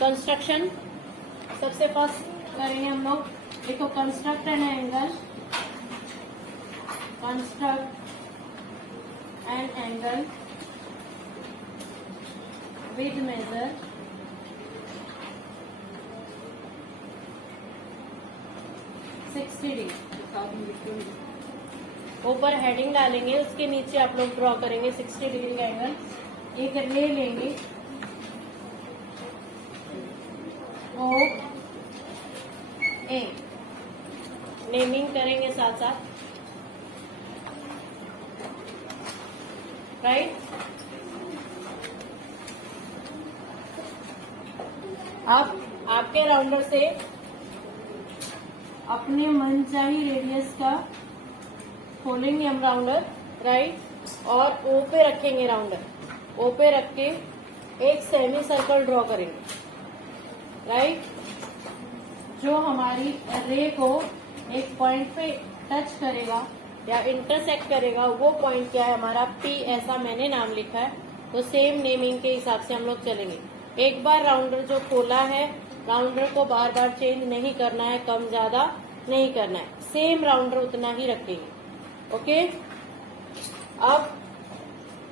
Construction सबसे first करेंगे हम लोग। देखो, construct an angle, construct an angle with measure 60 degree. ऊपर हेडिंग डालेंगे, उसके नीचे आप लोग ड्रॉ करेंगे 60 डिग्री का एंगल। एक रे लेंगे ओ ए, नेमिंग करेंगे साथ साथ, राइट। अब आपके राउंडर से अपने मनचाही रेडियस का खोलेंगे हम राउंडर, राइट, और ओ पे रखेंगे राउंडर। ओ पे रख के एक सेमी सर्कल ड्रॉ करेंगे, राइट। जो हमारी रे को एक पॉइंट पे टच करेगा या इंटरसेक्ट करेगा, वो पॉइंट क्या है हमारा, पी, ऐसा मैंने नाम लिखा है। तो सेम नेमिंग के हिसाब से हम लोग चलेंगे। एक बार राउंडर जो खोला है, राउंडर को बार बार चेंज नहीं करना है, कम ज्यादा नहीं करना है, सेम राउंडर उतना ही रखेंगे, ओके। अब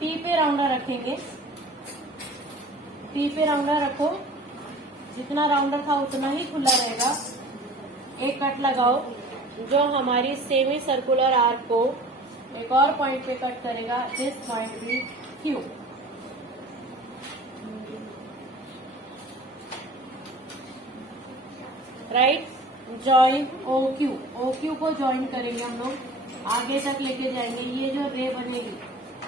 पी पे राउंडर रखेंगे, पी पे राउंडर रखो, जितना राउंडर था उतना ही खुला रहेगा। एक कट लगाओ जो हमारी सेमी सर्कुलर आर्क को एक और पॉइंट पे कट करेगा, दिस पॉइंट भी Q, right. Join O Q, O Q को ज्वाइन करेंगे हम लोग, आगे तक लेके जाएंगे। ये जो रे बनेगी,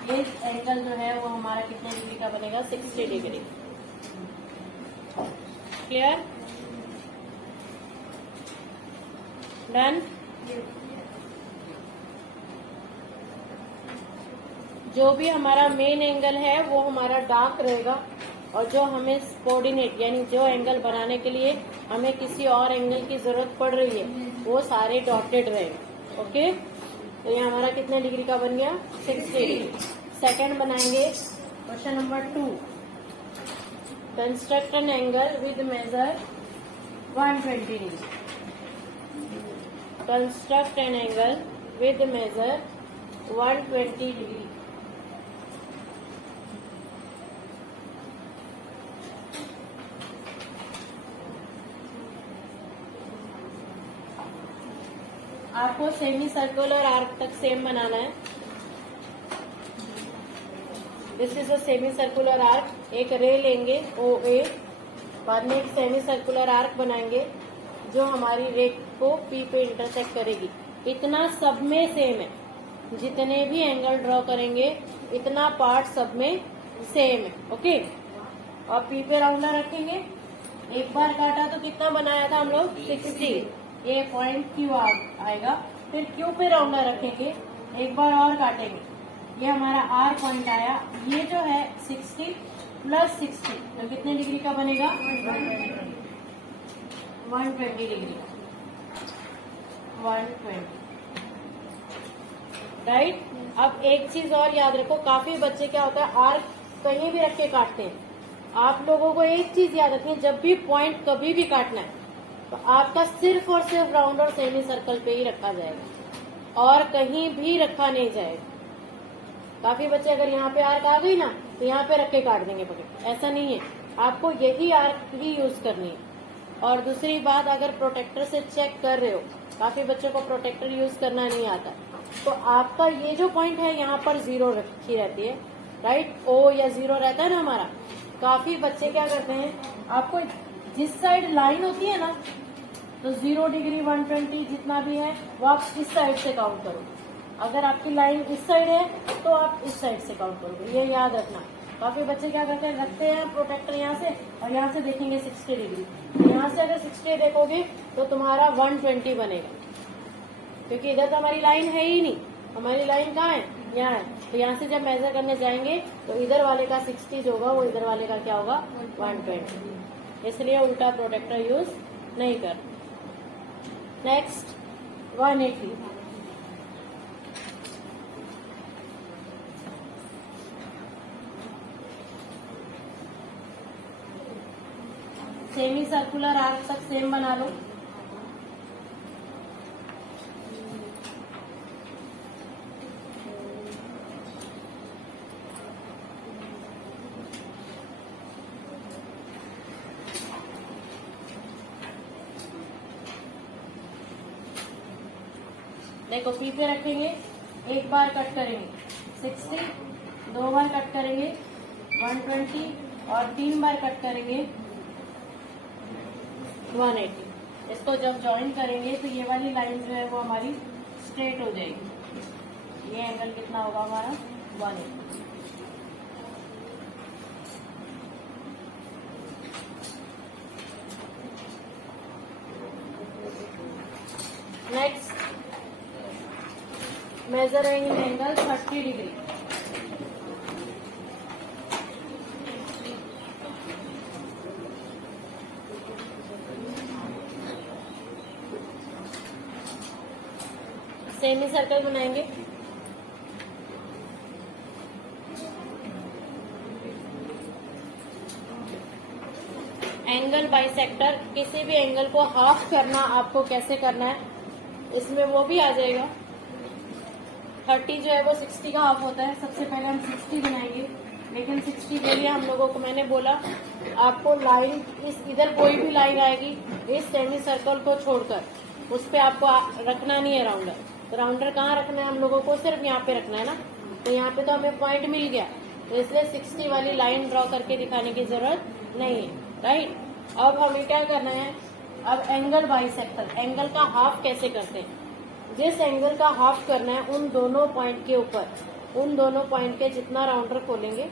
ये एंगल जो है वो हमारा कितने डिग्री का बनेगा, 60 डिग्री। Clear, done. जो भी हमारा मेन एंगल है वो हमारा डार्क रहेगा, और जो हमें कोऑर्डिनेट यानी जो एंगल बनाने के लिए हमें किसी और एंगल की जरूरत पड़ रही है, वो सारे डॉटेड रहेंगे, ओके। तो ये हमारा कितने डिग्री का बन गया, 60 डिग्री। सेकेंड बनाएंगे question number 2। Construct an angle with measure 120 degree. Construct an angle with measure 120 degree. आपको सेमी सर्कुलर आर्क तक सेम बनाना है। This is a semicircular arc. एक रे लेंगे ओ ए, बाद में एक सेमी सर्कुलर आर्क बनाएंगे जो हमारी रे को पी पे इंटरसेक्ट करेगी। इतना सब में सेम है, जितने भी एंगल ड्रॉ करेंगे इतना पार्ट सब में सेम है, ओके। और पी पे राउंडर रखेंगे। एक बार काटा तो कितना बनाया था हम लोग, 60। ये पॉइंट क्यू आएगा। फिर क्यू पे राउंडर रखेंगे, एक बार और काटेंगे, ये हमारा आर पॉइंट आया। ये जो है 60 प्लस 60 तो कितने डिग्री का बनेगा, 120 डिग्री, 120, राइट। अब एक चीज और याद रखो, काफी बच्चे क्या होता है आर्क कहीं भी रख के काटते हैं। आप लोगों को एक चीज याद रखनी है, जब भी पॉइंट कभी भी काटना है तो आपका सिर्फ और सिर्फ राउंड और सेमी सर्कल पे ही रखा जाएगा, और कहीं भी रखा नहीं जाएगा। काफी बच्चे अगर यहाँ पे आर्क आ गई ना तो यहाँ पे रख के काट देंगे पकड़, ऐसा नहीं है, आपको यही आर्क ही यूज करनी है। और दूसरी बात, अगर प्रोटेक्टर से चेक कर रहे हो, काफी बच्चों को प्रोटेक्टर यूज करना नहीं आता, तो आपका ये जो पॉइंट है यहाँ पर 0 रखी रहती है, राइट। ओ या 0 रहता है ना हमारा। काफी बच्चे क्या करते हैं, आपको जिस साइड लाइन होती है ना, तो 0 डिग्री 120 जितना भी है वो आप इस साइड से काउंट करो। अगर आपकी लाइन इस साइड है तो आप इस साइड से काउंट करोगे, ये याद रखना। काफी बच्चे क्या करते हैं, रखते हैं प्रोटेक्टर यहाँ से और यहाँ से देखेंगे 60 डिग्री। यहाँ से अगर 60 देखोगे तो तुम्हारा 120 बनेगा, क्योंकि इधर तो हमारी लाइन है ही नहीं। हमारी लाइन कहाँ है, यहाँ है। तो यहाँ से जब मेजर करने जाएंगे तो इधर वाले का 60 जो होगा वो इधर वाले का क्या होगा, 120। इसलिए उल्टा प्रोटेक्टर यूज नहीं कर। नेक्स्ट 180। सेमी सर्कुलर आर्क तक सेम बना लो। देखो पी पे रखेंगे, एक बार कट करेंगे 60, 2 बार कट करेंगे 120 और 3 बार कट करेंगे 180। इसको जब ज्वाइन करेंगे तो ये वाली लाइन जो है वो हमारी स्ट्रेट हो जाएगी। ये एंगल कितना होगा हमारा 180। Next measuring angle 30 degree. Semi circle बनाएंगे। एंगल बाइसेक्टर, किसी भी एंगल को हाफ करना आपको कैसे करना है, इसमें वो भी आ जाएगा। 30 जो है वो 60 का हाफ होता है। सबसे पहले हम 60 बनाएंगे, लेकिन 60 के लिए हम लोगों को मैंने बोला आपको लाइन इस इधर कोई भी लाइन आएगी इस सेमी सर्कल को छोड़कर उस पे आपको रखना नहीं है राउंडर। तो राउंडर कहाँ रखना है हम लोगों को, सिर्फ यहाँ पे रखना है ना। तो यहाँ पे तो हमें पॉइंट मिल गया, तो इसलिए 60 वाली लाइन ड्रॉ करके दिखाने की जरूरत नहीं है, राइट। अब हमें क्या करना है, अब एंगल बाइसेक्टर, एंगल का हाफ कैसे करते हैं। जिस एंगल का हाफ करना है उन दोनों पॉइंट के ऊपर, उन दोनों पॉइंट के जितना राउंडर खोलेंगे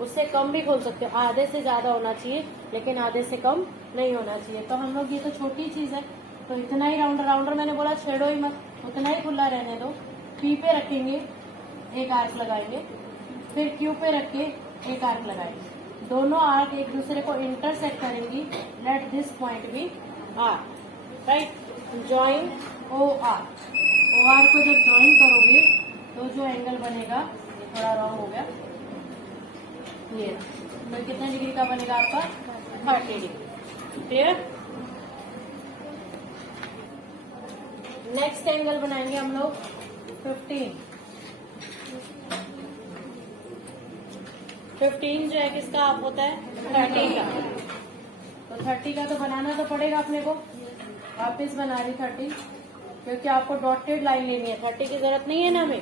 उससे कम भी खोल सकते हो। आधे से ज्यादा होना चाहिए लेकिन आधे से कम नहीं होना चाहिए। तो हम लोग, ये तो छोटी चीज है तो इतना ही राउंडर मैंने बोला छेड़ो ही मत, उतना ही खुला रहने दो। पी पे रखेंगे, एक आर्क लगाएंगे, फिर क्यू पे रख के एक आर्क लगाएंगे। दोनों आर्क एक दूसरे को इंटरसेक्ट करेंगी। Let this point be R, right. Join O R. O R को जब ज्वाइन करोगे तो जो एंगल बनेगा, ये थोड़ा रॉन्ग हो गया, ये तो कितने डिग्री का बनेगा आपका 30 डिग्री। क्लियर। नेक्स्ट एंगल बनाएंगे हम लोग 15 जो है किसका आप होता है 30 का। तो 30 का तो बनाना तो पड़ेगा अपने को। वापिस बना रही 30, क्योंकि आपको डॉटेड लाइन लेनी है। 30 की जरूरत नहीं है ना हमें।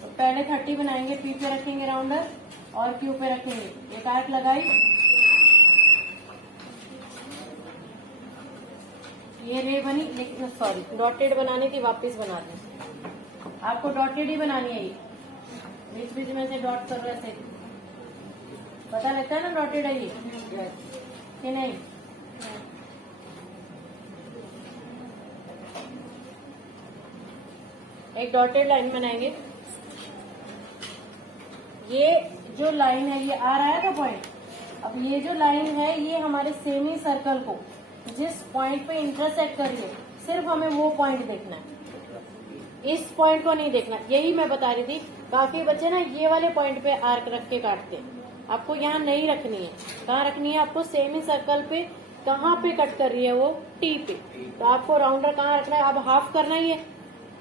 तो पहले 30 बनाएंगे, पी पे रखेंगे राउंडर और क्यू पे रखेंगे, एक आर्क लगाई, ये रे बनी, लेकिन सॉरी डॉटेड बनानी थी, वापस बना दें। आपको डॉटेड ही बनानी है, ये बीच बीच में से डॉट कर रहे थे, पता लगता है ना डॉटेड है ये कि नहीं। एक डॉटेड लाइन बनाएंगे। ये जो लाइन है ये आ रहा है ना पॉइंट। अब ये जो लाइन है ये हमारे सेमी सर्कल को जिस पॉइंट पे इंटरसेक्ट कर रही है, सिर्फ हमें वो पॉइंट देखना है, इस पॉइंट को नहीं देखना। यही मैं बता रही थी, काफी बच्चे ना ये वाले पॉइंट पे आर्क रख के काटते हैं। आपको यहाँ नहीं रखनी है। कहाँ रखनी है आपको, सेमी सर्कल पे। कहाँ पे कट कर रही है वो, टी पे। तो आपको राउंडर कहाँ रखना है, अब हाफ करना ही है,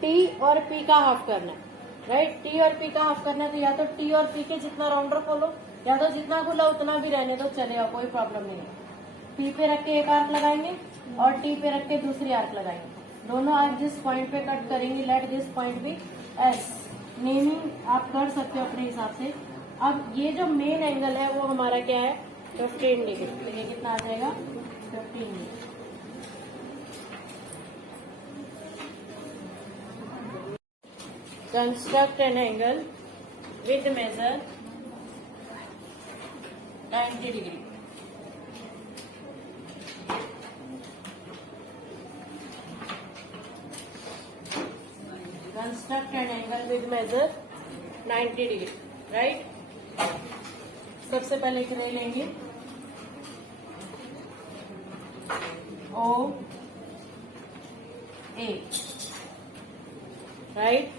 टी और पी का हाफ करना है, राइट। टी और पी का हाफ करना है, तो या तो टी और पी के जितना राउंडर खोलो, या तो जितना खुला उतना भी रहने दो, चलेगा, कोई प्रॉब्लम नहीं है। पी पे रख के एक आर्क लगाएंगे और टी पे रख के दूसरी आर्क लगाएंगे। दोनों आर्क जिस पॉइंट पे कट करेंगे, लेट दिस पॉइंट भी एस। नेमिंग आप कर सकते हो अपने हिसाब से। अब ये जो मेन एंगल है वो हमारा क्या है 15 डिग्री। तो ये कितना आ जाएगा 15 degree. Construct an angle with measure 90 degree. Construct an angle with measure 90 degree, right. सबसे पहले एक रे लेंगे, O A, right.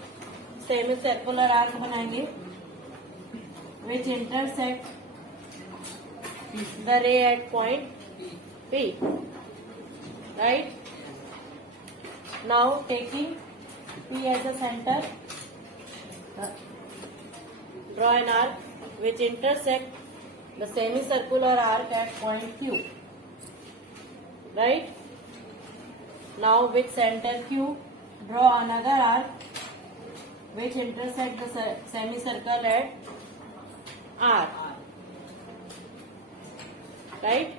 Semicircular arc बनाएंगे which intersect the ray at point P, right? Now taking P as a center, draw an arc which intersect the semicircular arc at point Q, right? Now with center Q, draw another arc which intersect the semicircle at R, right?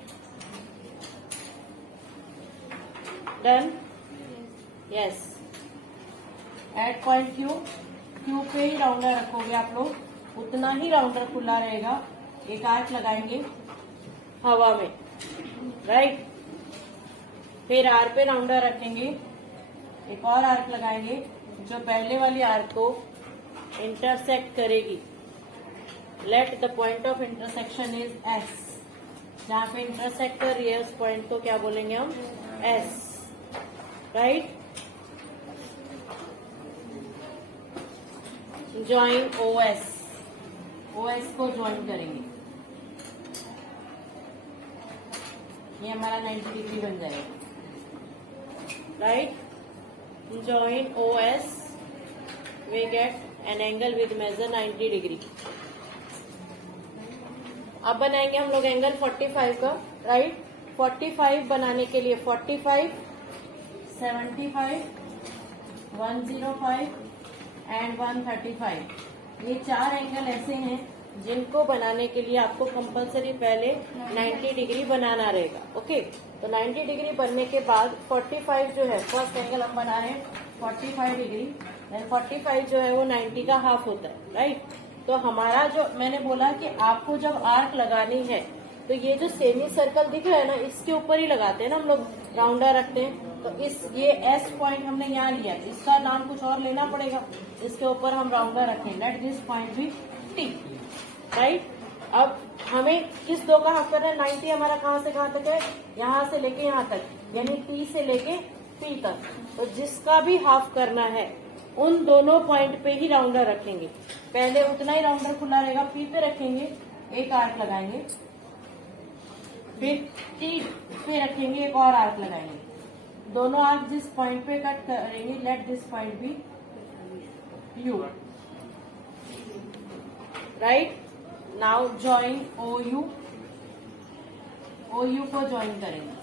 Done? Yes. At point Q, Q पे ही rounder रखोगे आप लोग, उतना ही rounder खुला रहेगा. एक arc लगाएंगे हवा में, राइट? फिर आर पे राउंडर रखेंगे, एक और आर्क लगाएंगे जो पहले वाली आर्क को इंटरसेक्ट करेगी. Let the point of intersection is S. जहां पे इंटरसेक्ट कर रही है उस पॉइंट को क्या बोलेंगे हम? S, right? Join OS. OS को ज्वाइन करेंगे, ये हमारा 90 डिग्री बन जाएगा, right? Join OS, we get an angle with measure 90 degree. अब बनाएंगे हम लोग एंगल 45 का, राइट? 45 बनाने के लिए 45, 75, 105 एंड 135. ये 4 एंगल ऐसे हैं जिनको बनाने के लिए आपको कंपलसरी पहले 90 डिग्री बनाना रहेगा. ओके, तो 90 डिग्री बनने के बाद 45 जो है फर्स्ट एंगल हम बना रहे हैं 45 डिग्री. 45 जो है वो 90 का हाफ होता है, राइट? तो हमारा जो मैंने बोला कि आपको जब आर्क लगानी है तो ये जो सेमी सर्कल दिख रहा है ना, इसके ऊपर ही लगाते हैं ना हम लोग, राउंडर रखते हैं. तो ये एस पॉइंट हमने यहाँ लिया, इसका नाम कुछ और लेना पड़ेगा. इसके ऊपर हम राउंडर रखें. लेट दिस पॉइंट भी टी, राइट? अब हमें किस दो का हाफ करना है? 90 हमारा कहाँ से कहाँ तक है? यहाँ से लेके यहाँ तक, यानी टी से लेके पी तक. तो जिसका भी हाफ करना है उन दोनों पॉइंट पे ही राउंडर रखेंगे. पहले उतना ही राउंडर खुला रहेगा, पी पे रखेंगे, एक आर्क लगाएंगे, फिर टी पे रखेंगे, एक और आर्क लगाएंगे. दोनों आर्क जिस पॉइंट पे कट करेंगे, let this point be U, right? Now join OU. OU को ज्वाइन करेंगे.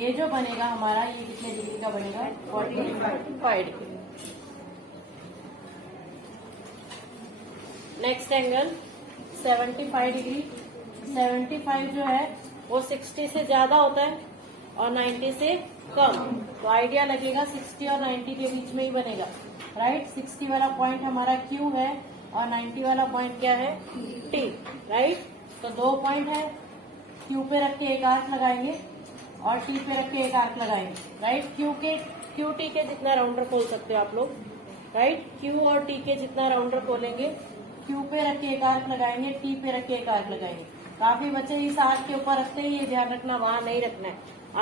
ये जो बनेगा हमारा, ये कितने डिग्री का बनेगा? 45 डिग्री. Next angle 75 degree. 75 जो है वो 60 से ज्यादा होता है और 90 से कम. तो आइडिया लगेगा 60 और 90 के बीच में ही बनेगा, राइट? 60 वाला पॉइंट हमारा Q है और 90 वाला पॉइंट क्या है? T, right? तो 2 पॉइंट है. Q पे रख के एक आर्क लगाएंगे और T पे रख के एक आर्क लगाएंगे, राइट? QT के जितना राउंडर खोल सकते हो आप लोग, राइट? Q और T के जितना राउंडर खोलेंगे. Q पे रख के एक आर्क लगाएंगे, T पे रख के एक आर्क लगाएंगे. काफी बच्चे इस आर्क के ऊपर रखते हैं, ये ध्यान रखना वहां नहीं रखना है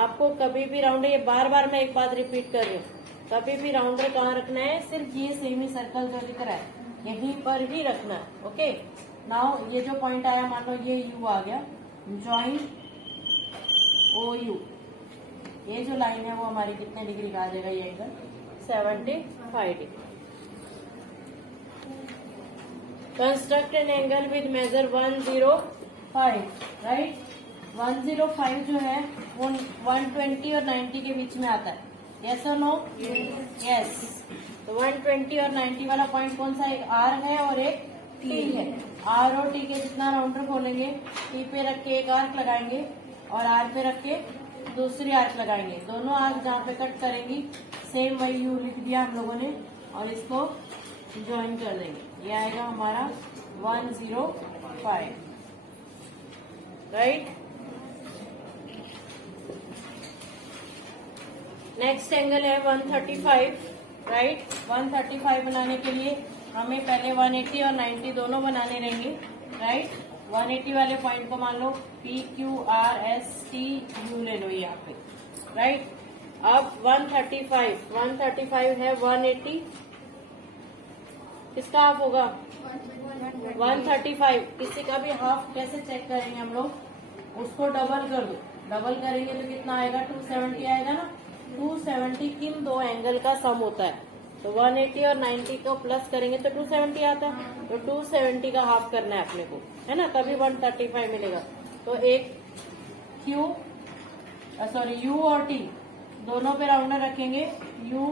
आपको. कभी भी राउंडर, ये बार बार मैं एक बात रिपीट कर रही हूँ, कभी भी राउंडर कहाँ रखना है? सिर्फ ये सेमी सर्कल जो दिख रहा है यहीं पर ही रखना है. ओके, नाउ ये जो पॉइंट आया, मान लो ये U आ गया, ज्वाइन OU. ये जो लाइन है वो हमारी कितने डिग्री का आ जाएगा? ये angle 75 degree. Construct an angle with measure 105, right? 105 जो है वो 120 और 90 के बीच में आता है. यस और नो? यस. तो 120 और 90 वाला पॉइंट कौन सा? एक R है और एक T है. R और T के जितना राउंडर खोलेंगे, T पे रख के एक आर्क लगाएंगे और R पे रख के दूसरी आर्क लगाएंगे. दोनों आर्क जहाँ पे कट करेंगी सेम वही U लिख दिया हम लोगों ने और इसको ज्वाइन कर देंगे. ये आएगा हमारा 105, राइट? नेक्स्ट एंगल है 135, राइट? 135 बनाने के लिए हमें पहले 180 और 90 दोनों बनाने रहेंगे, राइट? 180 वाले पॉइंट को मान लो PQRSTU ले लो यहाँ पे, राइट? अब 135 है 180, किसका हाफ होगा? 135. किसी का भी हाफ कैसे चेक करेंगे हम लोग? उसको डबल कर दो, डबल करेंगे तो कितना आएगा, 270 आएगा ना। 270 किन दो एंगल का सम होता है, तो 180 और 90 को प्लस करेंगे तो 270 आता है। तो 270 का हाफ करना है अपने को, है ना, तभी 135 मिलेगा। तो एक क्यू सॉरी यू और टी दोनों पे राउंडर रखेंगे, यू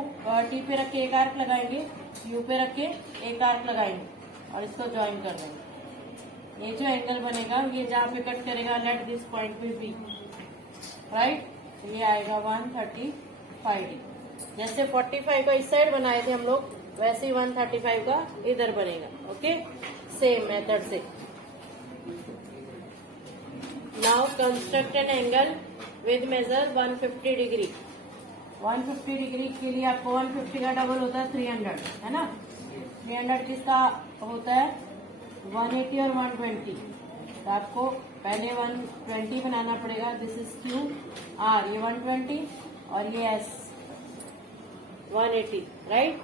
टी पे रख के एक आर्क लगाएंगे, यू पे रख के एक आर्क लगाएंगे और इसको ज्वाइन कर देंगे। ये जो एंगल बनेगा ये जहाँ पे कट करेगा, लेट दिस पॉइंट पे बी, राइट, तो ये आएगा 135 डिग्री। जैसे 45 का इस साइड बनाए थे हम लोग, वैसे ही 135 का इधर बनेगा। ओके, सेम मेथड से। Now construct an angle with measure 150 degree. 150 degree के लिए आपको 150 का डबल होता है 300, है ना। 300 किसका होता है, 180 और 120। तो आपको पहले 120 बनाना पड़ेगा। दिस इज क्यू आर, ये 120 और ये एस 180, राइट।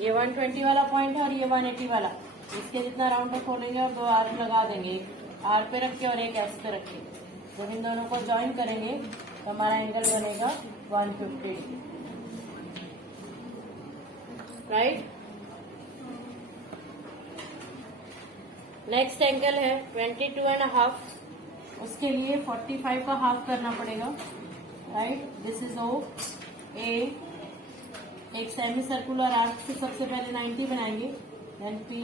ये 120 वाला पॉइंट है और ये 180 वाला। इसके जितना राउंड पे खोलेंगे और दो आर लगा देंगे, एक आर पे रख के और एक एस पे रख के। जब इन दोनों को ज्वाइन करेंगे तो हमारा एंगल बनेगा 150 डिग्री, राइट। नेक्स्ट एंगल है 22.5। उसके लिए 45 का हाफ करना पड़ेगा, राइट। दिस इज ओ ए, एक सेमी सर्कुलर आर्क से सबसे पहले 90 बनाएंगे, देन पी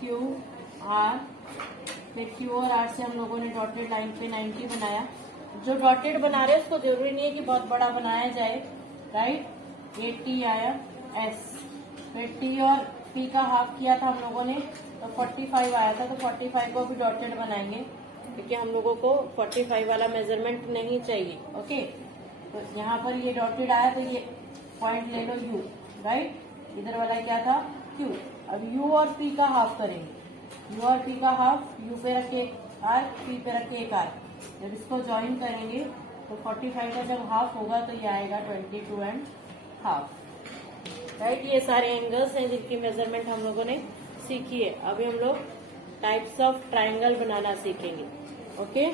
क्यू आर, फिर क्यू और आर से हम लोगों ने डॉटेड लाइन पे 90 बनाया। जो डॉटेड बना रहे हैं उसको जरूरी नहीं है कि बहुत बड़ा बनाया जाए, राइट। ये टी आया एस, फिर टी और पी का हाफ किया था हम लोगों ने, तो 45 आया था। तो 45 को भी डॉटेड बनाएंगे क्योंकि हम लोगों को 45 वाला मेजरमेंट नहीं चाहिए। ओके, तो यहाँ पर ये डॉटेड आया तो ये पॉइंट ले लो यू, राइट। इधर वाला क्या था, क्यू। अब यू और पी का हाफ करेंगे, यू और पी का हाफ, यू पे रख के एक आर्क, पी पे रख के एक आर्क। जब इसको ज्वाइन करेंगे तो 45 का जब हाफ होगा तो ये आएगा 22.5, राइट। ये सारे एंगल्स हैं जिनकी मेजरमेंट हम लोगों ने सीखी है। अभी हम लोग टाइप्स ऑफ ट्राइंगल बनाना सीखेंगे। ओके।